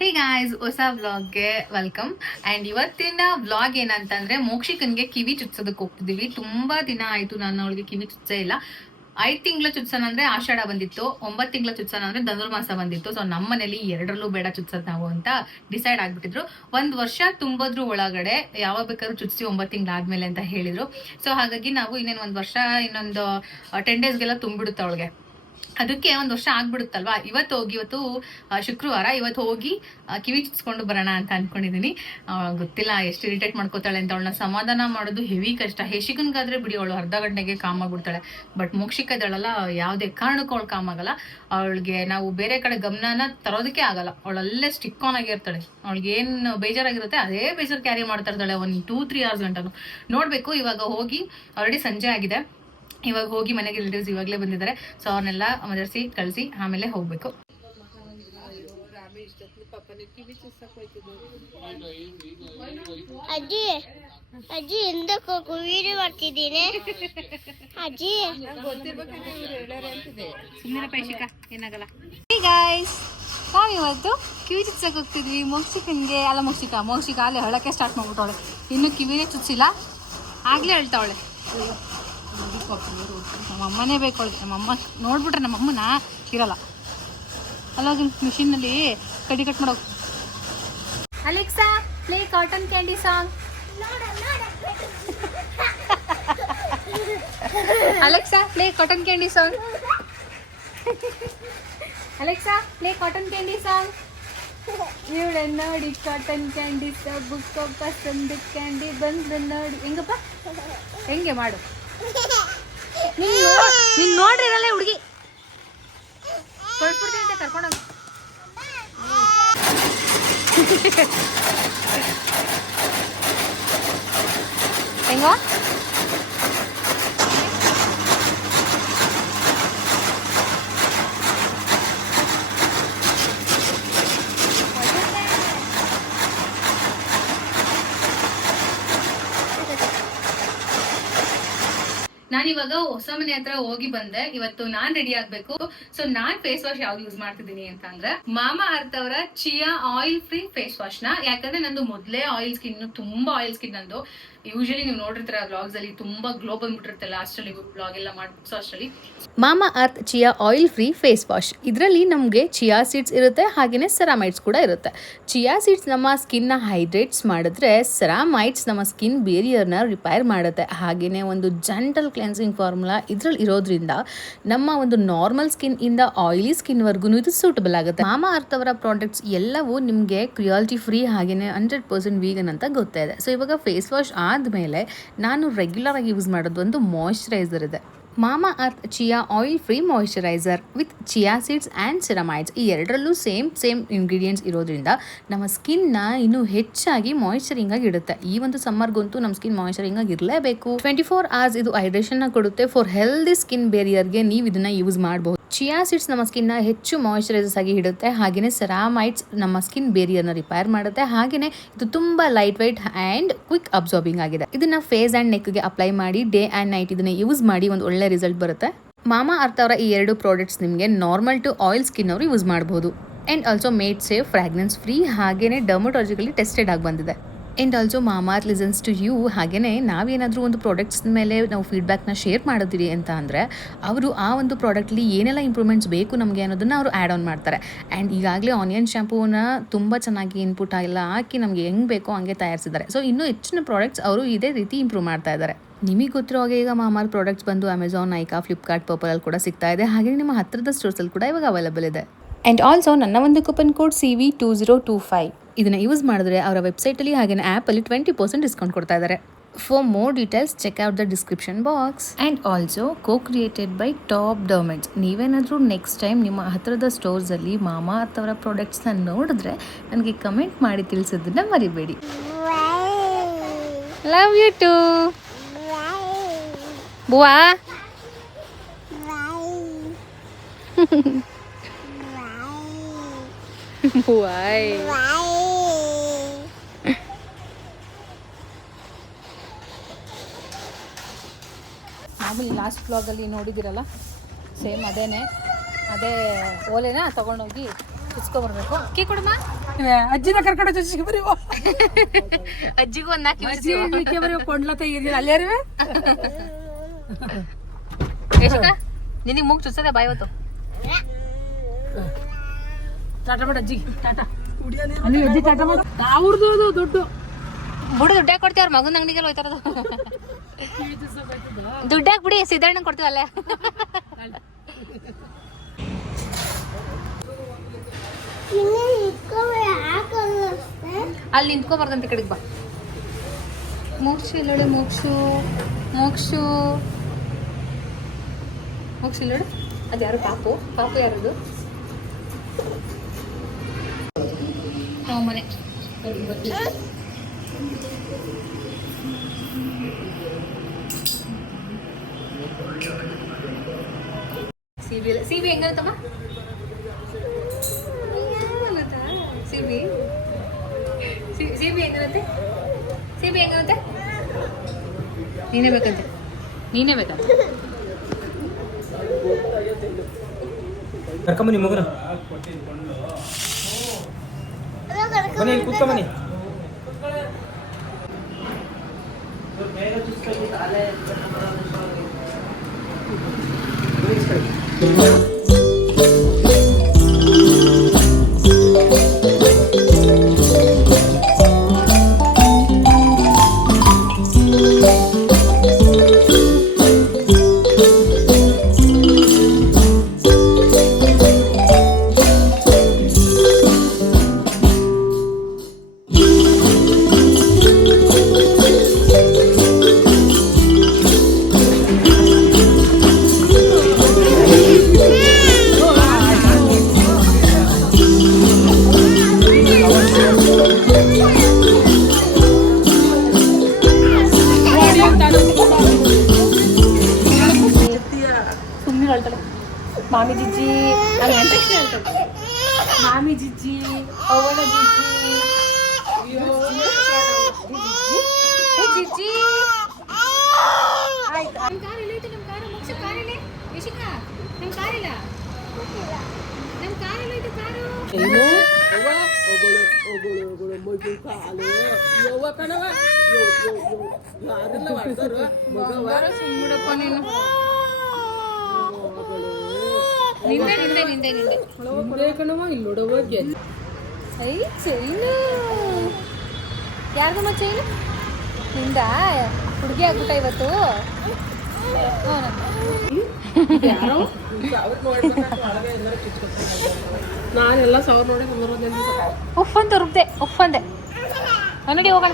Hey guys, ಹೊಸ ವ್ಲಾಗ್ಗೆ welcome. And ಇವತ್ತಿನ vlog ಏನಂತಂದ್ರೆ ಮೋಕ್ಷಿಕನ್ಗೆ ಕಿವಿ ಚುಚ್ಚೋದಕ್ಕೆ ಹೋಗ್ತಿದೀವಿ. ತುಂಬಾ ದಿನ ಆಯ್ತು ನಾನು ಅವಳಿಗೆ ಕಿವಿ ಚುಚ್ಚೇ ಇಲ್ಲ. 5 ತಿಂಗಳ ಚುಚ್ಚನ ಅಂದ್ರೆ ಆಷಾಢ ಬಂದಿತ್ತು, 9 ತಿಂಗಳ ಚುಚ್ಚನ ಅಂದ್ರೆ ಧನುರ್ಮಾಸ ಬಂದಿತ್ತು. ಸೊ ನಮ್ಮ ಮನೇಲಿ ಎರಡರಲ್ಲೂ ಬೇಡ ಚುಚ್ಚದ್ ನಾವು ಅಂತ ಡಿಸೈಡ್ ಆಗ್ಬಿಟ್ಟಿದ್ರು. 1 ವರ್ಷ ತುಂಬೋದ್ರ ಒಳಗಡೆ ಯಾವಾಗ ಬೇಕಾದ್ರೂ ಚುಚ್ಚಿ 9 ತಿಂಗಳಾದ್ಮೇಲೆ ಅಂತ ಹೇಳಿದ್ರು. ಸೊ ಹಾಗಾಗಿ ನಾವು ಇನ್ನೇನು 1 ವರ್ಷ ಇನ್ನೊಂದು 10 ಡೇಸ್ಗೆಲ್ಲ ತುಂಬಿಡುತ್ತೆ ಅವಳಿಗೆ. ಅದಕ್ಕೆ 1 ವರ್ಷ ಆಗ್ಬಿಡುತ್ತಲ್ವಾ. ಇವತ್ತು ಶುಕ್ರವಾರ, ಇವತ್ತು ಹೋಗಿ ಕಿವಿ ಚುಚ್ಕೊಂಡು ಬರೋಣ ಅಂತ ಅನ್ಕೊಂಡಿದೀನಿ. ಗೊತ್ತಿಲ್ಲ ಎಷ್ಟು ಇರಿಟೇಟ್ ಮಾಡ್ಕೋತಾಳೆ ಅಂತ. ಅವಳನ್ನ ಸಮಾಧಾನ ಮಾಡೋದು ಹೆವಿ ಕಷ್ಟ. ಹೇಶಿಕನ್ಗಾದ್ರೆ ಬಿಡಿ, ಅವಳು ಅರ್ಧ ಗಂಟೆಗೆ ಕಾಮ್ ಆಗ್ಬಿಡ್ತಾಳೆ. ಬಟ್ ಮೋಕ್ಷಿಕ ಇದ್ದಾಳಲ್ಲ, ಯಾವುದೇ ಕಾರಣಕ್ಕೂ ಅವಳು ಕಾಮ್ ಆಗಲ್ಲ. ಅವಳಿಗೆ ನಾವು ಬೇರೆ ಕಡೆ ಗಮನನ ತರೋದಕ್ಕೆ ಆಗಲ್ಲ. ಅವಳಲ್ಲೇ ಸ್ಟಿಕ್ ಆನ್ ಆಗಿರ್ತಾಳೆ. ಅವಳಿಗೆ ಏನು ಬೇಜಾರಾಗಿರುತ್ತೆ ಅದೇ ಬೇಜಾರು ಕ್ಯಾರಿ ಮಾಡ್ತಾ ಇರ್ತಾಳೆ 1-2-3 ಅವರ್ಸ್ ಗಂಟನು. ನೋಡ್ಬೇಕು. ಇವಾಗ ಹೋಗಿ ಆಲ್ರೆಡಿ ಸಂಜೆ ಆಗಿದೆ. ಇವಾಗ ಹೋಗಿ ಮನೆಗೆ ರಿಲೇಟಿವ್ಸ್ ಇವಾಗಲೇ ಬಂದಿದ್ದಾರೆ. ಸೊ ಅವ್ರನ್ನೆಲ್ಲ ಮದರ್ಸಿ ಕಳಿಸಿ ಆಮೇಲೆ ಹೋಗ್ಬೇಕು. ಅಜ್ಜಿ ಅಜ್ಜಿ ಎಂದಕ್ಕೂ ವಿಡಿಯೋ ಮಾಡ್ತಿದ್ದೀನಿ ಅಜ್ಜಿ. ಸುಮ್ಮನೆ ಪೈಶಿಕ ಏನಾಗಲ್ಲ. ಗಾಯ್ಸ್, ನಾವಿವತ್ತು ಕಿವಿ ಚುಚ್ಚಕ್ಕೆ ಹೋಗ್ತಿದ್ವಿ ಮೋಕ್ಷಿಕನ್ಗೆ. ಅಲ್ಲ, ಮೋಕ್ಷಿಕ ಅಲ್ಲೇ ಹೇಳಕ್ಕೆ ಸ್ಟಾರ್ಟ್ ಮಾಡ್ಬಿಟ್ಟವಳೆ. ಇನ್ನು ಕಿವಿನೇ ಚುಚ್ಚಿಲ್ಲ, ಆಗ್ಲೇ ಹೇಳ್ತಾವಳೆ. ನಮ್ಮಮ್ಮನೇ ಬೇಕು ಅವಳಿಗೆ. ನಮ್ಮಮ್ಮ ನೋಡ್ಬಿಟ್ರೆ ನಮ್ಮಮ್ಮನ ಇರಲ್ಲ. ಅಲ್ಲೋಗಿ ಮಿಷಿನ್ನಲ್ಲಿ ಕಡಿ ಕಟ್ ಮಾಡೋದು. Alexa, play cotton candy song. Alexa, play cotton candy song. Alexa, play cotton candy song. ಇವಳೆ ನೋಡಿ ಕಾಟನ್ ಕ್ಯಾಂಡಿ ಬುಕ್ ಪಸಂದ್ ಕ್ಯಾಂಡಿ ಬಂದ್ರೆ ನೋಡಿ. ಹೆಂಗಪ್ಪ, ಹೆಂಗೆ ಮಾಡು. ನೀನ್ ನೋಡ್ರಿ ಇರಲ್ಲ ಹುಡುಗಿ. ಕೊಡ್ಬಿಡ್ತೀನಿ ಅಂತ ಕರ್ಕೊಂಡೋಗಿ. ಹೆಂಗೋ ನಾನಿವಾಗ ಹೊಸ ಮನೆ ಹತ್ರ ಹೋಗಿ ಬಂದೆ. ಇವತ್ತು ನಾನ್ ರೆಡಿ ಆಗ್ಬೇಕು. ಸೊ ನಾನ್ ಫೇಸ್ ವಾಶ್ ಯಾವ್ದು ಯೂಸ್ ಮಾಡ್ತಿದ್ದೀನಿ ಅಂತ ಅಂದ್ರೆ ಮಾಮಾ ಅರ್ತ್ ಅವರ chia oil free face wash ನ. ಯಾಕಂದ್ರೆ ನಂದು ಮೊದ್ಲೇ ಆಯಿಲ್ ಸ್ಕಿನ್, ತುಂಬಾ ಆಯಿಲ್ ಸ್ಕಿನ್ ನಂದು. ಯೂಶಲಿ ನೀವು ನೋಡಿರ್ತೀರ ವ್ಲಾಗ್ಸ್ ಅಲ್ಲಿ ತುಂಬಾ ಗ್ಲೋ ಬಂದ್ಬಿಟ್ಟಿರುತ್ತೆ ಲಾಸ್ಟ್ ಅಲ್ಲಿ ವ್ಲಾಗ್ ಎಲ್ಲ ಮಾಡ್ಬಿಟ್ಟು. ಅಷ್ಟರಲ್ಲಿ Mamaearth chia oil free face wash, ಇದರಲ್ಲಿ ನಮಗೆ ಚಿಯಾ ಸೀಡ್ಸ್ ಇರುತ್ತೆ, ಹಾಗೇನೆ ಸೆರಾಮೈಡ್ಸ್ ಕೂಡ ಇರುತ್ತೆ. ಚಿಯಾ ಸೀಡ್ಸ್ ನಮ್ಮ ಸ್ಕಿನ್ ನ ಹೈಡ್ರೇಟ್ಸ್ ಮಾಡಿದ್ರೆ, ಸೆರಾಮೈಡ್ಸ್ ನಮ್ಮ ಸ್ಕಿನ್ ಬೇರಿಯರ್ನ ರಿಪೇರ್ ಮಾಡುತ್ತೆ. ಹಾಗೇನೆ ಒಂದು ಜೆಂಟಲ್ ಕ್ಲೆನ್ಸಿಂಗ್ ಫಾರ್ಮುಲಾ ಇದ್ರಲ್ಲಿ ಇರೋದ್ರಿಂದ ನಮ್ಮ ಒಂದು ನಾರ್ಮಲ್ ಸ್ಕಿನ್ ಇಂದ ಆಯಿಲಿ ಸ್ಕಿನ್ ವರ್ಗು ಇದು ಸೂಟಬಲ್ ಆಗುತ್ತೆ. ಮಾಮಾ ಅರ್ತ್ ಅವರ ಪ್ರಾಡಕ್ಟ್ಸ್ ಎಲ್ಲವೂ ನಿಮಗೆ ಕ್ರಿಯಾಲಿಟಿ ಫ್ರೀ ಹಾಗೇನೆ 100% ವೀಗನ್ ಅಂತ ಗೊತ್ತಿದೆ. ಸೊ ಇವಾಗ ಫೇಸ್ ವಾಶ್ ಆದಮೇಲೆ ನಾನು ರೆಗ್ಯುಲರ್ ಆಗಿ ಯೂಸ್ ಮಾಡೋದು ಒಂದು ಮಾಯಿಶ್ಚರೈಸರ್ ಇದೆ. Mamaearth chia oil free moisturiser with chia seeds and ceramides. ಈ ಎರಡರಲ್ಲೂ ಸೇಮ್ ಇಂಗ್ರೀಡಿಯೆಂಟ್ಸ್ ಇರೋದ್ರಿಂದ ನಮ್ಮ ಸ್ಕಿನ್ನ ಇನ್ನೂ ಹೆಚ್ಚಾಗಿ ಮಾಯಿಶ್ಚರಿಂಗ್ ಆಗಿ ಇಡುತ್ತೆ. ಈ ಒಂದು ಸಮ್ಮರ್ಗಂತೂ ನಮ್ಮ ಸ್ಕಿನ್ ಮಾಯಿಶ್ಚರಿಂಗ್ ಆಗಿ ಇರಲೇಬೇಕು. 24 hours ಇದು ಹೈಡ್ರೇಷನ್ ಕೊಡುತ್ತೆ. ಫಾರ್ ಹೆಲ್ದಿ ಸ್ಕಿನ್ ಬೇರಿಯರ್ಗೆ ನೀವು ಇದನ್ನ ಯೂಸ್ ಮಾಡಬಹುದು. ಚಿಯಾ ಸೀಡ್ಸ್ ನಮ್ಮ ಸ್ಕಿನ್ನ ಹೆಚ್ಚು ಮಾಯಿಶ್ಚರೈಸರ್ಸ್ ಆಗಿ ಇಡುತ್ತೆ. ಹಾಗೆಯೇ ಸೆರಾಮೈಡ್ಸ್ ನಮ್ಮ ಸ್ಕಿನ್ ಬೇರಿಯರ್ನ ರಿಪೇರ್ ಮಾಡುತ್ತೆ. ಹಾಗೆಯೇ ಇದು ತುಂಬಾ light white and quick absorbing ಆಗಿದೆ. ಇದನ್ನ ಫೇಸ್ ಆ್ಯಂಡ್ ನೆಕ್ಗೆ ಅಪ್ಲೈ ಮಾಡಿ ಡೇ ಆ್ಯಂಡ್ ನೈಟ್ ಇದನ್ನ ಯೂಸ್ ಮಾಡಿ ಒಂದು ಒಳ್ಳೆ ರಿಸಲ್ಟ್ ಬರುತ್ತೆ. ಮಾಮಾ ಅರ್ತ್ ಅವರ ಈ 2 ಪ್ರಾಡಕ್ಟ್ಸ್ ನಿಮಗೆ ನಾರ್ಮಲ್ ಟು ಆಯಿಲ್ ಸ್ಕಿನ್ ಅವರು ಯೂಸ್ ಮಾಡಬಹುದು. And also made safe, fragrance free, ಹಾಗೆಯೇ ಡರ್ಮಟಾಲಜಿಕಲಿ ಟೆಸ್ಟೆಡ್ ಆಗಿ ಬಂದಿದೆ. ಆ್ಯಂಡ್ ಆಲ್ಸೋ ಮಾಮಾ ಅರ್ತ್ ಲಿಸನ್ಸ್ ಟು ಯು. ಹಾಗೆಯೇ ನಾವೇನಾದರೂ ಒಂದು ಪ್ರಾಡಕ್ಟ್ಸ್ ಮೇಲೆ ನಾವು ಫೀಡ್ಬ್ಯಾಕ್ನ ಶೇರ್ ಮಾಡಿದ್ರಿ ಅಂತ ಅಂದರೆ ಅವರು ಆ ಒಂದು ಪ್ರಾಡಕ್ಟ್ಲಿ ಏನೆಲ್ಲ ಇಂಪ್ರೂವ್ಮೆಂಟ್ಸ್ ಬೇಕು ನಮಗೆ ಅನ್ನೋದನ್ನು ಅವರು ಆ್ಯಡ್ ಆನ್ ಮಾಡ್ತಾರೆ. ಆ್ಯಂಡ್ ಈಗಾಗಲೇ ಆನಿಯನ್ ಶ್ಯಾಂಪೂನ ತುಂಬ ಚೆನ್ನಾಗಿ ಇನ್ಪುಟ್ ಎಲ್ಲ ಹಾಕಿ ನಮಗೆ ಹೆಂಗೆ ಬೇಕೋ ಹಂಗೆ ತಯಾರಿಸಿದ್ದಾರೆ. ಸೊ ಇನ್ನೂ ಹೆಚ್ಚಿನ ಪ್ರಾಡಕ್ಟ್ಸ್ ಅವರು ಇದೇ ರೀತಿ ಇಂಪ್ರೂವ್ ಮಾಡ್ತಾ ಇದ್ದಾರೆ. ನಿಮಗೆ ಗೊತ್ತಿರೋ ಹಾಗೆ ಈಗ ಮಾಮಾ ಅರ್ತ್ ಪ್ರಾಡಕ್ಟ್ಸ್ ಬಂದು ಅಮೆಝಾನ್, ನೈಕಾ, ಫ್ಲಿಪ್ಕಾರ್ಟ್, ಪರ್ಪಲಲ್ಲಿ ಕೂಡ ಸಿಗ್ತಾ ಇದೆ. ಹಾಗೆ ನಿಮ್ಮ ಹತ್ತಿರದ ಸ್ಟೋರ್ಸಲ್ಲಿ ಕೂಡ ಇವಾಗ ಅವೈಲೇಬಲ್ ಇದೆ. ಆ್ಯಂಡ್ ಆಲ್ಸೋ ನನ್ನ ಒಂದು ಕೂಪನ್ ಕೋಡ್ CV2025 ಇದನ್ನು ಯೂಸ್ ಮಾಡಿದ್ರೆ ಅವರ ವೆಬ್ಸೈಟಲ್ಲಿ ಹಾಗೆ ಆ್ಯಪಲ್ಲಿ 20% ಡಿಸ್ಕೌಂಟ್ ಕೊಡ್ತಾ ಇದ್ದಾರೆ. For more details check out the description box. And also created by top ಡರ್ಮೆಂಟ್ಸ್. ನೀವೇನಾದರೂ ನೆಕ್ಸ್ಟ್ ಟೈಮ್ ನಿಮ್ಮ ಹತ್ತಿರದ ಸ್ಟೋರ್ಸಲ್ಲಿ ಮಾಮಾ ಅರ್ತ್ ಅವರ ಪ್ರಾಡಕ್ಟ್ಸ್ನ ನೋಡಿದ್ರೆ ನನಗೆ ಕಮೆಂಟ್ ಮಾಡಿ ತಿಳಿಸೋದನ್ನ ಮರಿಬೇಡಿ. ಲವ್ ಯು ಟು ಬುವಾ. Why? ಮಾಮೂಲಿ ಲಾಸ್ಟ್ ವ್ಲಾಗಲ್ಲಿ ನೋಡಿದಿರಲ್ಲ, ಸೇಮ್ ಅದೇ ಓಲೆನ ತೊಗೊಂಡೋಗಿ ಚುಚ್ಕೊಬರ್ಬೇಕು. ಕೀ ಕೊಡಮ್ಮ. ಅಜ್ಜಿನ ಕರ್ಕೊಂಡು ಜೊತೆಗೆ ಬರೀ ಅಜ್ಜಿಗೂ ಒಂದ್ ನಾಲ್ಕು ಅಜ್ಜಿ ಬರೀ ಕೊಂಡ್ಲ ತೆಗಿದಿಲ್ಲ ಅಲ್ಲೇ ನಿನಗೆ ಮೂಗ್ ಚುಚ್ಚದೆ ಬಾಯಿ ಹೊತ್ತು ಟಾಟಾ ಮಾಡ ಅಜ್ಜಿ ಟಾಟಾ ಅಲ್ಲಿ ಅಜ್ಜಿ ಟಾಟಾ ಮಾಡ ಅವ್ರದ್ದು ಅದು ದುಡ್ಡು ಬಿಡು ದುಡ್ಡು ಯಾಕೆ ಕೊಡ್ತೀವಿ ಅವ್ರ ಮಗನ ಅಂಗಡಿಗೆಲ್ಲ ಹೋಯ್ತಾರದು ದುಡ್ಡು ಯಾಕೆ ಬಿಡಿ ಸಿದ್ದಣ್ಣ ಕೊಡ್ತೀವಲ್ಲ ಅಲ್ಲಿ ನಿಂತ್ಕೋಬಾರ್ದಂತ ಈ ಕಡೆಗೆ ಬಾ ಮೋಕ್ಷು ಇಲ್ಲೋಡೆ ಮೋಕ್ಷು ಮೋಕ್ಷು ಮೋಕ್ಷು ಇಲ್ಲೋಡೆ ಅದು ಯಾರು ಪಾಪು ಪಾಪು ಯಾರದು ನಾವು ಮನೆ ಸಿಬಿ ಹೆಂಗತ್ತಮ್ಮ ಸಿಬಿ ಸಿಬಿ ಹೆಂಗತ್ತೆ ಸಿಬಿ ಹೆಂಗತ್ತೆ ನೀನೇ ಬೇಕಂತೆ ನೀನೇ ಬೇಕಂತ ಕರ್ಕೊಂಬನಿ ಮಗನ ಬನ್ನಿ ಇಲ್ಲಿ ಕೂತ್ಕೊಂಬನಿ ಮಾಮಿ ಜಿಜ್ಜಿ ಅಲ್ಲಿ ಅಂತ ಹೇಳ್ತಾರೆ ಮಾಮಿ ಜಿಜ್ಜಿ ಅವಳ ಜಿಜ್ಜಿ ಜಿಜ್ಜಿ ಆಯ್ತು ನಮ್ಮ ಕಾರ್ ಎಲ್ಲೈತೆ ನಮ್ಮ ಕಾರ್ ಮೋಕ್ಷ ಕಾರ್ ಇಲ್ಲಿ ಯಶಿಕಾ ನಮ್ಮ ಕಾರ್ ಇಲ್ಲ ನಮ್ಮ ಕಾರ್ ಎಲ್ಲೈತೆ ಕಾರು ಏನು ಮಗು ಕಾಲು ಯವ್ವ ಕಣವ ಯಾರೆಲ್ಲ ಮಾಡ್ತಾರ ಮಗವ ಸುಮ್ಮಡಪ್ಪ ನೀನು ನಿಂದೆ ನಿಂದೆ ನಿಂದೆ ನಿಂದೆ ಮುಂದೆ ಕಣವ ಇಲ್ಲಿ ನೋಡವ ಐ ಚೈನು ಯಾರ್ದಮ್ಮ ಚೈನು ನಿಂದ ಹುಡುಗಿ ಆಗ್ಬಿಟ್ಟ ಇವತ್ತು ಯಾರೋ ನಾನೆಲ್ಲ 1000 ನೋಡಿ ಉಫ್ ಅಂತ ರುಬ್ದೆ ಉಫ್ ಅಂದೆ ನೋಡಿ ಹೋಗೋಣ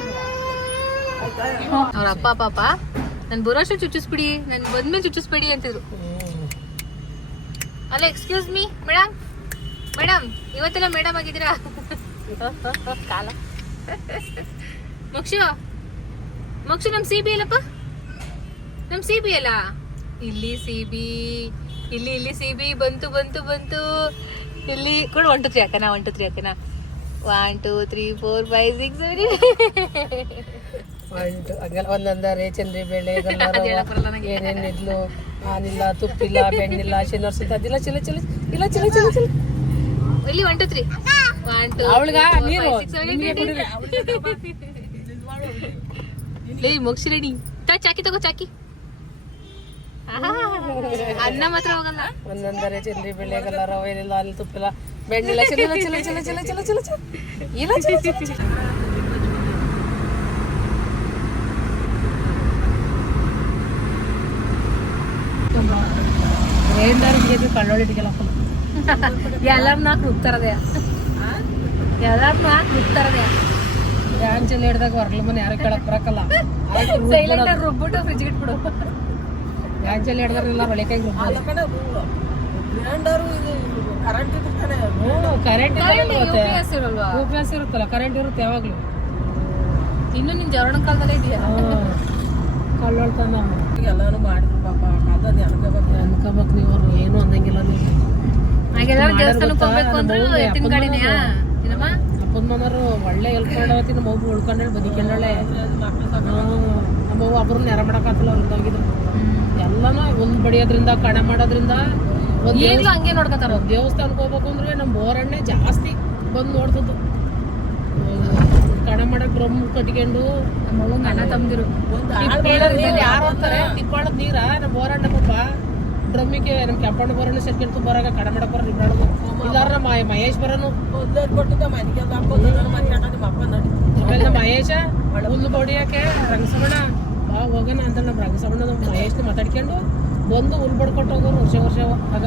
ಅವ್ರ ಅಪ್ಪ ಪಾಪ ನನ್ ಬರೋಷ್ಟು ಚುಚ್ಚಿಸ್ಬಿಡಿ ನನ್ ಬಂದ್ಮೇಲೆ ಚುಚ್ಚಿಸ್ಬೇಡಿ ಅಂತಿದ್ರು ಅಲ್ಲ ಎಕ್ಸ್ಕ್ಯೂಸ್ ಮೀ ಮೇಡಮ್ ಮೇಡಮ್ ಇವತ್ತೆಲ್ಲ ಮೇಡಮ್ ಆಗಿದ್ದೀರಾ ಕಾಲ ಮೋಕ್ಷು ಮೋಕ್ಷು ನಮ್ ಸಿ ಬಿ ಅಲ್ಲಪ್ಪ ನಮ್ ಸಿ ಬಿ ಅಲ್ಲ ಇಲ್ಲಿ ಸಿ ಬಿ ಇಲ್ಲಿ ಸಿ ಬಿ ಬಂತು ಬಂತು ಬಂತು ಇಲ್ಲಿ ಕೂಡ 1 2 3 ಹಾಕನ 1 2 3 ಹಾಕನ 1 2 3 4 5 6 7 ಒಂದೊಂದರೆ ಚಂದ್ರಿ ಬೇಳೆ ಏನೇನಿದ್ಲು ಹಾಲಿಲ್ಲ ತುಪ್ಪಿಲ್ಲ ಬೆಣ್ಣಿಲ್ಲ ಶನಿವಾರ ಅದಿಲ್ಲ ಚಿಲ್ಲ ಚಿಲ್ಲ ಇಲ್ಲ ಚಿಲ್ಲ ಚಿಲ್ಲ ಚಿಲ್ಲ ಇಲ್ಲಿ 1 2 3 1 2 ಅವಳಿಗ ನೀರು ಲೇ ಮೋಕ್ಷಿ ರೆಡಿ ಚಾಕಿ ತಗೋ ಚಾಕಿ ಅನ್ನ ಮಾತ್ರ ಹೋಗಲ್ಲ ಒಂದೊಂದರೆ ಚಂದ್ರಿ ಬೇಳೆಗಲ್ಲ ರವೆ ಏನಿಲ್ಲ ಹಾಲು ತುಪ್ಪಿಲ್ಲ ಬೆಣ್ಣಿಲ್ಲ ಚಿಲ್ಲ ಚಿಲ್ಲ ಚಿಲ್ಲ ಚಿಲ್ಲ ಚಿಲ್ಲ ಚಿಲ್ಲ ಚಿಲ್ಲ ಇಲ್ಲ ಚಿಲ್ಲ ಚಿಲ್ಲ ಚಿಲ್ಲ ఏందారు కళ్ళోళ్ళిటికెళ్ళ ಎಲ್ಲಾರು ನಾಲ್ಕು ರುಬ್ತಾರದೆ ಎಲ್ಲಾರು ನಾಲ್ಕು ರುಬ್ತಾರದೆ ಡ್ಯಾನ್ಸ್ ಎಲ್ಲ ಹಿಡ್ದಾಗ ಹೊರಗ್ಲ ಮನೆ ಯಾರು ಕೇಳಕ್ ಬರಕಲ್ಲ ಸೈಲೆಂಟ್ ಆಗಿ ರುಬ್ಬಿಟ್ಟು ಫ್ರಿಜ್ ಇಟ್ಬಿಡು ಡ್ಯಾನ್ಸ್ ಎಲ್ಲ ಹಿಡ್ದಾರೆಲ್ಲ ಹೊಳೆಕಾಯಿ ಕರೆಂಟ್ UPS ಇರುತ್ತಲ್ಲ ಕರೆಂಟ್ ಇರುತ್ತೆ ಯಾವಾಗ್ಲೂ ಇನ್ನು ನಿನ್ ಜವರಣ ಕಾಲದಲ್ಲೇ ಇದೆಯಾ ಕಳ್ಳೊಳ್ತಾನ ಎಲ್ಲಾನು ಮಾಡಿದ್ರು ಪಾಪ ಅನ್ಕೋಬೇಕು ನೀವು ಏನು ಅನ್ನಂಗಿಲ್ಲ ನೀವು ಹಾಗೆಲ್ಲ ದೇವಸ್ಥಾನಕ್ಕೆ ಹೋಗ್ಬೇಕು ಅಂದ್ರೆ ಎತ್ತಿನ ಗಾಡಿನೆಯಾ ಅಪ್ಪನ ಮನರು ಒಳ್ಳೆ ಹೆಲ್ಪ್ ಮಾಡವತ್ತಿ ನಮ್ಮ ಒಬ್ಬ ಉಳ್ಕೊಂಡೇಳಿ ಬದುಕೊಂಡಳೆ ನಮ್ಮ ಅವ್ವ ಒಬ್ರು ನೆರ ಮಾಡಕತ್ತಲ್ಲ ಅವ್ರಿಂದ ಹೋಗಿದ್ರು ಎಲ್ಲಾನು ಒಂದ್ ಬಡಿಯೋದ್ರಿಂದ ಕಣ ಮಾಡೋದ್ರಿಂದ ಹಂಗೆ ನೋಡ್ಕೊತಾರ ದೇವಸ್ಥಾನಕ್ಕೆ ಹೋಗ್ಬೇಕು ಅಂದ್ರೆ ನಮ್ಮ ಬೋರಣ್ಣೆ ಜಾಸ್ತಿ ಬಂದು ನೋಡ್ತದ್ದು ಡ್ರಮ್ ಕಟ್ಕೊಂಡು ನಮ್ಮ ಅವ್ವಂಗ್ ಅಣ್ಣ ತಮ್ದಿರು ಯಾರು ಹೋಗ್ತಾರೆ ತಿಪ್ಪಾಳದ ನೀರ ನಮ್ಮ ಬೋರಣ್ಣ ಪಾಪ ಡ್ರಮ್ಮಿಗೆ ನಮ್ಮ ಕೆಂಪಣ್ಣ ಬೋರಣ್ಣ ಸೇರ್ಕೊಂಡು ಬರಾಗ ಕಡೆ ಮಾಡಕ್ ಬರೋದು ಇಬ್ಬರು ಇಲ್ಲಾರ ನಮ್ಮ ಮಹೇಶ್ ಬರೋನು ಆಮೇಲೆ ನಮ್ಮ ಮಹೇಶ ಹುಲ್ಲು ಬಡಿಯಾಕೆ ರಂಗಸಮಣ ಬಾ ಹೋಗೋಣ ಅಂತ ನಮ್ಮ ರಂಗಸಮಣ ನಮ್ಮ ಮಹೇಶ್ನ ಮಾತಾಡ್ಕೊಂಡು ಬಂದು ಹುಲ್ ಬಡ್ಕೊಟ್ಟು ಹೋಗೋರು ವರ್ಷ ಆಗ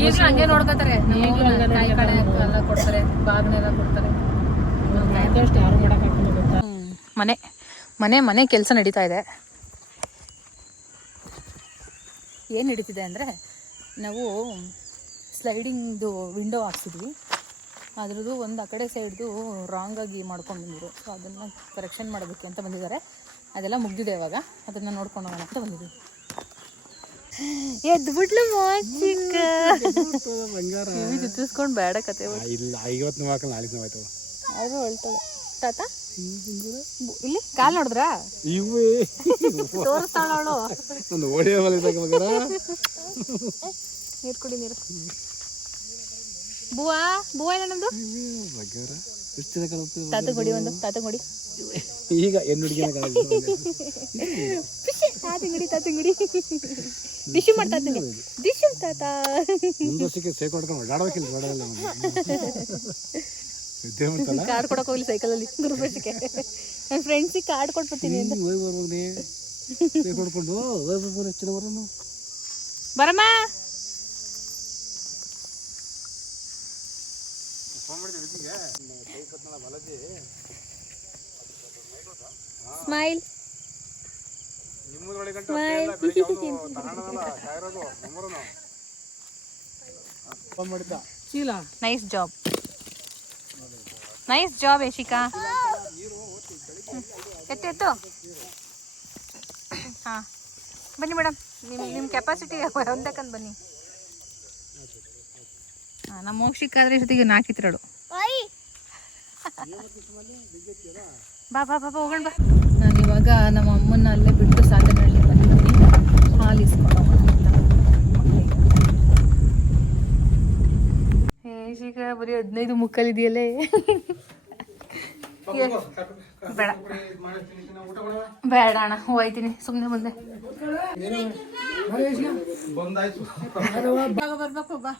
ಈಗ ಹಂಗೆ ನೋಡ್ಕೋತಾರೆ ಈಗ್ಲೂ ಹಂಗೆ ತಾಯಿ ಕಡೆ ಎಲ್ಲ ಕೊಡ್ತಾರೆ ಬಾಗ್ನೆಲ್ಲ ಕೊಡ್ತಾರೆ ಅಷ್ಟು ಯಾರು ಮಾಡೋಕ್ಕಾಗಲ್ಲ ಗೊತ್ತಾ. ಮನೆ ಮನೆ ಮನೆ ಕೆಲಸ ನಡೀತಾ ಇದೆ. ಏನು ನಡೀತಿದೆ ಅಂದರೆ ನಾವು ಸ್ಲೈಡಿಂಗ್ದು ವಿಂಡೋ ಹಾಕ್ಸಿದ್ವಿ, ಅದ್ರದ್ದು ಒಂದು ಆ ಕಡೆ ಸೈಡ್ದು ರಾಂಗಾಗಿ ಮಾಡ್ಕೊಂಡು ಬಂದಿದ್ರು. ಸೊ ಅದನ್ನು ಕರೆಕ್ಷನ್ ಮಾಡೋದಕ್ಕೆ ಅಂತ ಬಂದಿದ್ದಾರೆ. ಅದೆಲ್ಲ ಮುಗ್ದಿದೆ ಇವಾಗ, ಅದನ್ನು ನೋಡ್ಕೊಂಡು ಹೋಗೋಣ ಅಂತ ಬಂದಿದ್ವಿ. ಎದ್ದು ಬಿಡ್ಲು ಚಿಕ್ಕ ಜುತ್ತಿಸ್ಕೊಂಡು ಬೇಡ ಕತೆ ಇಲ್ಲ 50 ಮಕ್ಕಳು 40 ಆಯ್ತು ಅವರು ಹೇಳ್ತಾಳೆ ತಾತ ಇಲ್ಲಿ ಕಾಲ್ ನೋಡಿದ್ರಾ ಇವೇ ತೋರಿಸ್ತಾಳವಳು. ಒಂದು ಓಡಿ ನೀರು ಕುಡಿ ನೀರು. ಬುವಾ ಬುವಾ ಇಲ್ಲ ನಮ್ದು ತಾತ ಗುಡಿ ಒಂದು ತಾತ ಗುಡಿ ಈಗ ಹೆಣ್ಣು ಹುಡುಗಿನ ತಾತಂಗುಡಿ ಡಿಶು ಮಾಡ್ತಾ ಇದ್ದೀನಿ ಡಿಶು ತಾತ ಮುಂದೆ ವರ್ಷಕ್ಕೆ ಸೇರ್ಕೊಂಡ್ಕೊಂಡು ಓಡಾಡಬೇಕಿಲ್ಲ ಓಡಾಡಲ್ಲ ಕಾರ್ಡ್ ಕೊಡಕ್ ಹೋಗ್ಲಿ ಸೈಕಲಲ್ಲಿ ಗುರುಪೇಟಕ್ಕೆ ನನ್ನ ಫ್ರೆಂಡ್ಸಿಗೆ ಕಾರ್ಡ್ ಕೊಟ್ಬಿಡ್ತೀನಿ ಅಂತ. ಸೇರ್ಕೊಂಡು ಹೆಚ್ಚಿನ ಬರೋನು ಬರಮ್ಮ ಸ್ಮೈಲ್ ಚೀಲ ನೈಸ್ ಜಾಬ್ ಯಶಿಕಾ. ಎತ್ತು ಹಾಂ ಬನ್ನಿ ಮೇಡಮ್, ನಿಮ್ಮ ಕೆಪಾಸಿಟಿ ಒಂದಕ್ಕಂದು ಬನ್ನಿ. ಹಾಂ ನಮ್ಮ ಮೋಕ್ಷಿಕಾದ್ರೆ ಜೊತೆಗೆ 4 ಇತ್ರಳು. ಬಾ ಬಾ ಬಾ ಹೋಗೋಣ ಬಾ. ನಾನು ಇವಾಗ ನಮ್ಮ ಅಮ್ಮನ ಅಲ್ಲೇ ಬಿಟ್ಟು ಸಾಧನಹಳ್ಳಿ ಬಂದಿದ್ದೀನಿ ಹಾಲು ಇಸ್ಕೊಂಡು ಶೀಘ ಬರೀ 15 ಮುಕ್ಕಲ್ಲಿದೆಯಲ್ಲೇ. ಬೇಡ ಬೇಡ ಅಣ್ಣ ಹೋಯ್ತೀನಿ ಸುಮ್ಮನೆ ಮುಂದೆ ಬರ್ಬೇಕು ಬಾ.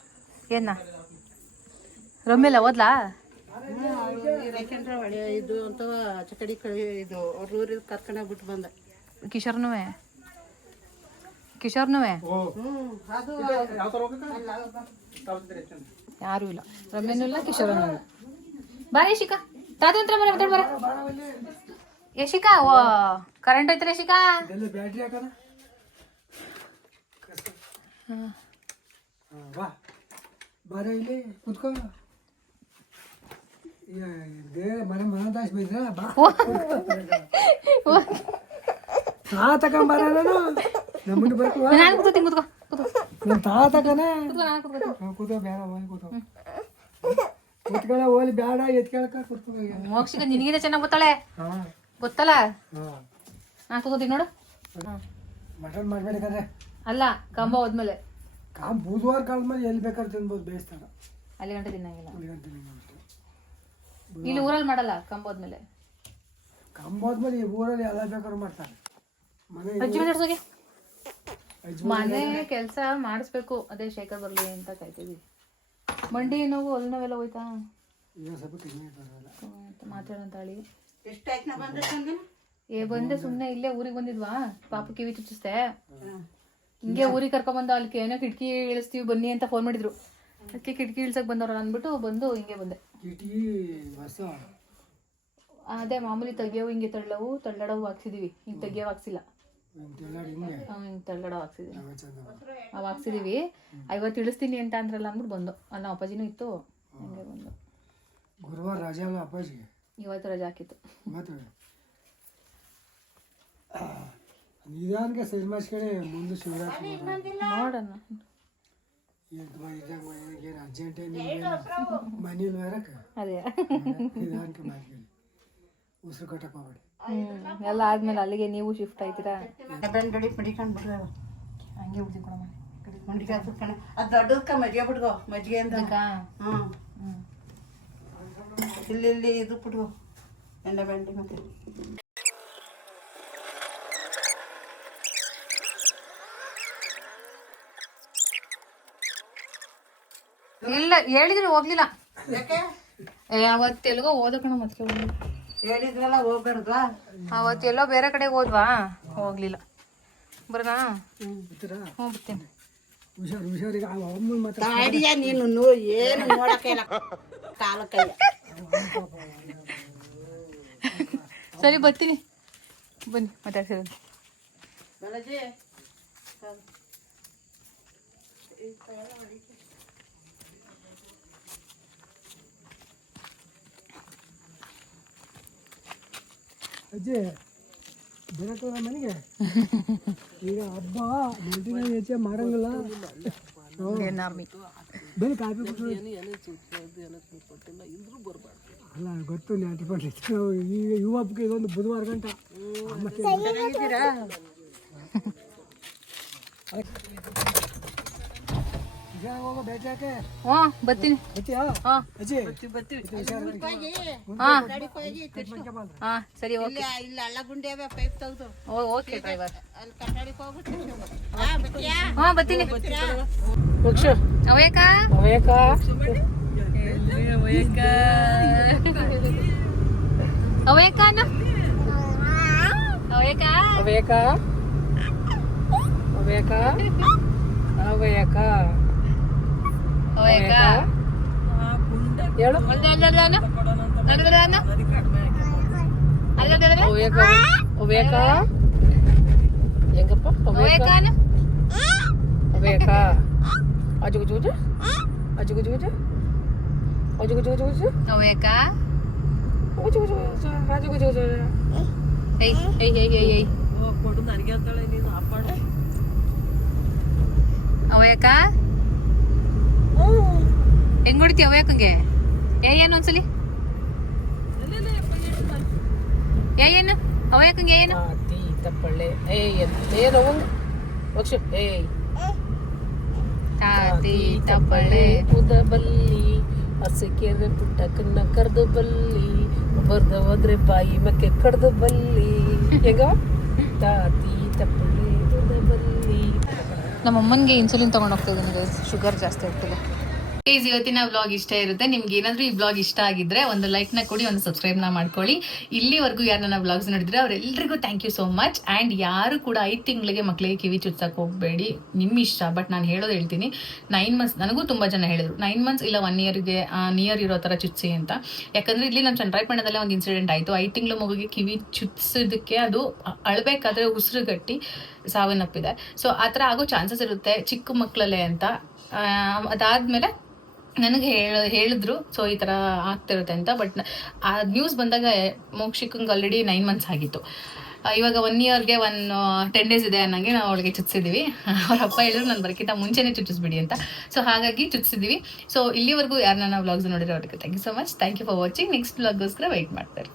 ಏನ ರಮ್ಯಲ್ಲ ಓದ್ಲಾ? ಇದು ಅಂತ ಚಕಡಿ ಇದು ಅವ್ರ ಊರಿಗೆ ಕರ್ಕೊಂಡೋಗ್ಬಿಟ್ಟು ಬಂದೆ. ಕಿಶೋರ್ನೂ ಯಾರು ಇಲ್ಲ, ರಮ್ಯನೂ ಇಲ್ಲ ಕಿಶೋರನೂ ಇಲ್ಲ. ಬಾರ ಯಶಿಕಾ ತಾತ ಹತ್ರ ಬರ ಮಾತಾಡ್ ಬರ. ಯಶಿಕಾ ಓ ಕರೆಂಟ್ ಐತ್ರ ಯಶಿಕಾ? ಬ್ಯಾಟ್ರಿ ಹಾಕಣ ಬಾರ ಇಲ್ಲಿ ಕುತ್ಕೋ. ಮನೆ ಮನದಾಸ್ ಬಿದ್ರ ಬಾ ತಗೊಂಬಾರ ನಮ್ಮನ್ನು ಬರ್ಕೋ. ನಾನು ಕೂತ್ತೀನಿ, ಕೂತ್ಕೋ ನಮ್ಮ ತಾತಕನ ನಾನು ಕೂತ್ಕೋತೀನಿ. ಕೂತೋ ಬೇಡ ಹೋಗಿ ಕೂತ್ಕೊಳ್ಳ ಹೋಲಿ ಬೇಡ ಎತ್ಕೊಳಕ ಕೂತ್ಕೋ. ಮೋಕ್ಷಿಕ ನಿನಗಿಂತ ಚೆನ್ನಾಗಿ ಗೊತ್ತಾಳೆ ಗೊತ್ತಲ್ಲ. ನಾನು ಕೂತ್ಕೋತೀನಿ ನೋಡು. ಮಟನ್ ಮಾಡ್ಬೇಕಂದ್ರೆ ಅಲ್ಲ ಕಂಬ ಹೋದ್ಮೇಲೆ ಬುಧವಾರ ಕಾಲದ ಮೇಲೆ ಎಲ್ಲಿ ಬೇಕಾದ್ರೆ ತಿನ್ಬೋದು, ಬೇಯಿಸ್ತಾರ ಅಲ್ಲಿ ಗಂಟೆ ತಿನ್ನಂಗಿಲ್ಲ. ಅಷ್ಟೇ. ಇಲ್ಲಿ ಊರಲ್ಲಿ ಮಾಡಲ್ಲ ಕಂಬ ಹೋದ್ಮೇಲೆ. ಕಂಬೋದ್ಮೇಲೆ ಈ ಊರಲ್ಲಿ ಎಲ್ಲ ಬೇಕಾದ್ರು ಮಾಡ್ತಾರೆ. ಅಜ್ಜಿ ಮಾತಾಡ್ಸೋಗೆ ಮನೆ ಕೆಲಸ ಮಾಡಿಸ್ಬೇಕು, ಅದೇ ಶೇಖರ್ ಬರ್ಲಿ ಅಂತ ಕಾಯ್ತೀವಿ. ಮಂಡಿ ನೋವು ಅಲ್ಲಿ ನೋವೆಲ್ಲ ಹೋಯ್ತಾ ಮಾತಾಡಂತಾಳಿ. ಬಂದೆ ಸುಮ್ಮನೆ ಇಲ್ಲೇ ಊರಿಗೆ ಬಂದಿದ್ವಾ, ಪಾಪ ಕಿವಿ ಚುಚ್ಚಿಸ್ದೆ. ಹಿಂಗೆ ಊರಿಗೆ ಕರ್ಕೊಂಡ್ಬಂದು ಅಲ್ಲಿ ಏನೋ ಕಿಟಕಿ ಇಳಿಸ್ತೀವಿ ಬನ್ನಿ ಅಂತ ಫೋನ್ ಮಾಡಿದ್ರು. ಅದಕ್ಕೆ ಕಿಟಕಿ ಇಳ್ಸಕ್ ಬಂದವ್ರ ಅಂದ್ಬಿಟ್ಟು ಬಂದು ಹಿಂಗೆ ಬಂದೆ. ಅದೇ ಮಾಮೂಲಿ ತೆಗಿಯವು ಹಿಂಗೆ ತಳ್ಳಡವು ಹಾಕ್ಸಿದೀವಿ, ಹಿಂಗೆ ತೆಗಿಯವು ಹಾಕ್ಸಿಲ್ಲ. ಹಿಂಗೆ ತಳ್ಳಡ ಹಾಕ್ಸಿದೀವಿ, ಅವು ಹಾಕ್ಸಿದೀವಿ. ಇವತ್ತು ಇಳಿಸ್ತೀನಿ ಅಂತ ಅಂದ್ರಲ್ಲ ಅಂದ್ಬಿಟ್ಟು ಬಂದು. ಅಲ್ಲಿ ನಮ್ಮ ಅಪ್ಪಾಜಿನೂ ಇತ್ತು, ಹಂಗೆ ಬಂದು. ಗುರುವಾರ ರಜಾ ಅಲ್ಲ ಅಪ್ಪಾಜಿ, ಇವತ್ತು ರಜೆ ಹಾಕಿತ್ತು. ನಿಧಾನಕ್ಕೆ ಸರಿ ಮಾಡಿಸ್ಕೊಳ್ಳಿ, ಮುಂದೆ ಶಿವರಾತ್ರಿ ನೋಡೋಣ. ಏನು ಅರ್ಜೆಂಟ್ ಮನೇಲಿ ಬರಕ್ಕೆ ಅದೇ ನಿಧಾನಕ್ಕೆ ಮಾಡ್ಕೊಳ್ಳಿ, ಉಸಿರು ಕಟ್ಟಕ್ಕೆ ಹೋಗ್ಬೇಡಿ. ಎಲ್ಲ ಆದ್ಮೇಲೆ ಅಲ್ಲಿಗೆ ನೀವು ಶಿಫ್ಟ್ ಆಯ್ತೀರಾ? ಹಂಗೆ ಉಳ್ದಿ ಕೊಡಮ್ಮ. ಅದು ದೊಡ್ಡದಕ್ಕ ಮಜ್ಜಿಗೆ ಬಿಟ್ಕೋ, ಮಜ್ಜಿಗೆ ಅಂತ ಇಲ್ಲಿ ಇದು ಬಿಟ್ಕೋ. ಇಲ್ಲ ಹೇಳಿದ್ರೆ ಹೋಗ್ಲಿಲ್ಲ. ಅವತ್ತೆಲ್ಗೋ ಹೋದ ಕಣ ಮತ್ತೆ ಹೇಳಿದ್ರಲ್ಲ ಹೋಗ್ಬಾರ್ದು. ಅವತ್ತೆಲ್ಲೋ ಬೇರೆ ಕಡೆಗೆ ಹೋದ್ವಾ, ಹೋಗ್ಲಿಲ್ಲ. ಬರೋಣ? ಹ್ಞೂ ಬರ್ತೀನಿ. ಹುಷಾರಿಗೆ ಅಮ್ಮನ ಮಾತ್ರ ತಾಡಿಯ ನೀನು ಏನು ನೋಡಕ್ಕೆ ಇಲ್ಲ ಕಾಲ ಕೈ. ಸರಿ ಬರ್ತೀನಿ, ಬನ್ನಿ ಮಾತಾಡ್ಸಿರೋದು. ಅಜ್ಜಿ ಬರತ್ತಲ್ಲ ಮನೆಗೆ. ಈಗ ಹಬ್ಬ ಮುಂದಿನ ಹೆಚ್ಚೆ ಮಾಡಂಗಿಲ್ಲ. ಬನ್ನಿ ಕಾಫಿ ಅಲ್ಲ ಗೊತ್ತು ಈಗ ಯುವ ಹಬ್ಬಕ್ಕೆ ಇದೊಂದು ಬುಧವಾರ ಗಂಟ ಹೋಗೋ ಬೇಟೆಗೆ. ಹ್ಞೂ ಬರ್ತೀನಿ. ಬತ್ತೀಯಾ ಹಾಂ ಅಜ್ಜಿ? ಹಾಂ ಸರಿ, ಓಕೆ. ಇಲ್ಲ ಹಳ್ಳ ಗುಂಡಿ ಪೈಪ್ ತೆಗ್ದು ಓಕೆ ಡ್ರೈವರ್. ಅಲ್ಲಿ ಕಟ್ಟಡಿಗೆ ಹೋಗ್ಬಿಟ್ಟು ಹಾಂ ಬರ್ತೀನಿ. ಅವ್ಯಾಕ ಅವ್ಯಾಕ ಅವ್ಯಾಕ ಹೆಂಗ್ ಹೊಡಿತೀಯ ಅವ್ಯಾಕಂಗೆ? ಏನು ಒಂದ್ಸಲಿ ಏನು ಅವ್ಯಾಕಂಗೆ ಏನು? ತಪ್ಪಳ್ಳೆ ಏನು ತಾತಿ ತಪ್ಪಳೆ ಉದಬಲ್ಲಿ ಹಸಿಕೆರೆ ಪುಟ್ಟಕ್ಕನ್ನ ಕರ್ದು ಬಲ್ಲಿ ಬರ್ದ ಹೋದ್ರೆ ಬಾಯಿ ಮಕ್ಕೆ ಕಡ್ದು ಬಲ್ಲಿ ಹೆಂಗ ತಾತಿ ತಪ್ಪಳ್ಳೆ ಉದಬಲ್ಲಿ. ನಮ್ಮ ಅಮ್ಮನಿಗೆ ಇನ್ಸುಲಿನ್ ತಗೊಂಡು ಹೋಗ್ತಾ ಇದ್ದೀನಿ ಗೈಸ್, ಶುಗರ್ ಜಾಸ್ತಿ ಆಗ್ತಿದೆ. ಗೈಸ್ ಇವತ್ತಿನ ವ್ಲಾಗ್ ಇಷ್ಟ ಇರುತ್ತೆ. ನಿಮ್ಗೆ ಏನಾದರೂ ಈ ವ್ಲಾಗ್ ಇಷ್ಟ ಆಗಿದ್ರೆ ಒಂದು ಲೈಕ್ನ ಕೊಡಿ, ಒಂದು ಸಬ್ಸ್ಕ್ರೈಬ್ನ ಮಾಡ್ಕೊಳ್ಳಿ. ಇಲ್ಲಿವರೆಗೂ ಯಾರು ನನ್ನ ವ್ಲಾಗ್ಸ್ ನೋಡಿದ್ರೆ ಅವರೆಲ್ಲರಿಗೂ thank you so much. And ಯಾರು ಕೂಡ 5 ತಿಂಗಳಿಗೆ ಮಕ್ಕಳಿಗೆ ಕಿವಿ ಚುಚ್ಚಕ್ಕೆ ಹೋಗಬೇಡಿ, ನಿಮ್ಮ ಇಷ್ಟ. ಬಟ್ ನಾನು ಹೇಳ್ತೀನಿ 9 ಮಂತ್ಸ್, ನನಗೂ ತುಂಬ ಜನ ಹೇಳಿದ್ರು 9 ಮಂತ್ಸ್ ಇಲ್ಲ 1 ಇಯರ್ಗೆ ನಿಯರ್ ಇರೋ ಥರ ಚುಚ್ಚಿ ಅಂತ. ಯಾಕಂದರೆ ಇಲ್ಲಿ ನಮ್ಮ ಚನ್ನರಾಯಪಟ್ಟಣದಲ್ಲೇ ಒಂದು ಇನ್ಸಿಡೆಂಟ್ ಆಯಿತು. 5 ತಿಂಗಳು ಮಗುಗೆ ಕಿವಿ ಚುಚ್ಸೋದಕ್ಕೆ ಅದು ಅಳಬೇಕಾದ್ರೆ ಉಸಿರುಗಟ್ಟಿ ಸಾವನ್ನಪ್ಪಿದೆ. ಸೊ ಆ ಥರ ಆಗೋ ಚಾನ್ಸಸ್ ಇರುತ್ತೆ ಚಿಕ್ಕ ಮಕ್ಕಳಲ್ಲೇ ಅಂತ. ಅದಾದಮೇಲೆ ನನಗೆ ಹೇಳಿದ್ರು ಸೊ ಈ ಥರ ಆಗ್ತಿರುತ್ತೆ ಅಂತ. ಬಟ್ ಆ ನ್ಯೂಸ್ ಬಂದಾಗ ಮೋಕ್ಷಿಕಂಗೆ ಆಲ್ರೆಡಿ 9 ಮಂತ್ಸ್ ಆಗಿತ್ತು. ಇವಾಗ 1 ಇಯರ್ಗೆ 10 ಡೇಸ್ ಇದೆ ಅನ್ನಂಗೆ ನಾವು ಅವಳಿಗೆ ಚುಚ್ಚಿದ್ದೀವಿ. ಅವ್ರ ಅಪ್ಪ ಹೇಳಿದ್ರು ನಾನು ಬರೋಕ್ಕಿಂತ ಮುಂಚೆನೇ ಚುಚ್ಚಿಸ್ಬಿಡಿ ಅಂತ. ಸೊ ಹಾಗಾಗಿ ಚುಚ್ಚಿದ್ದೀವಿ. ಸೊ ಇಲ್ಲಿವರೆಗೂ ಯಾರು ನನ್ನ ವ್ಲಾಗ್ಸ್ ನೋಡಿರೋ ಅವ್ರಿಗೆ thank you so much. Thank you for watching. Next ವ್ಲಾಗ್ಗೋಸ್ಕರ ವೆಯ್ಟ್ ಮಾಡ್ತಾರೆ.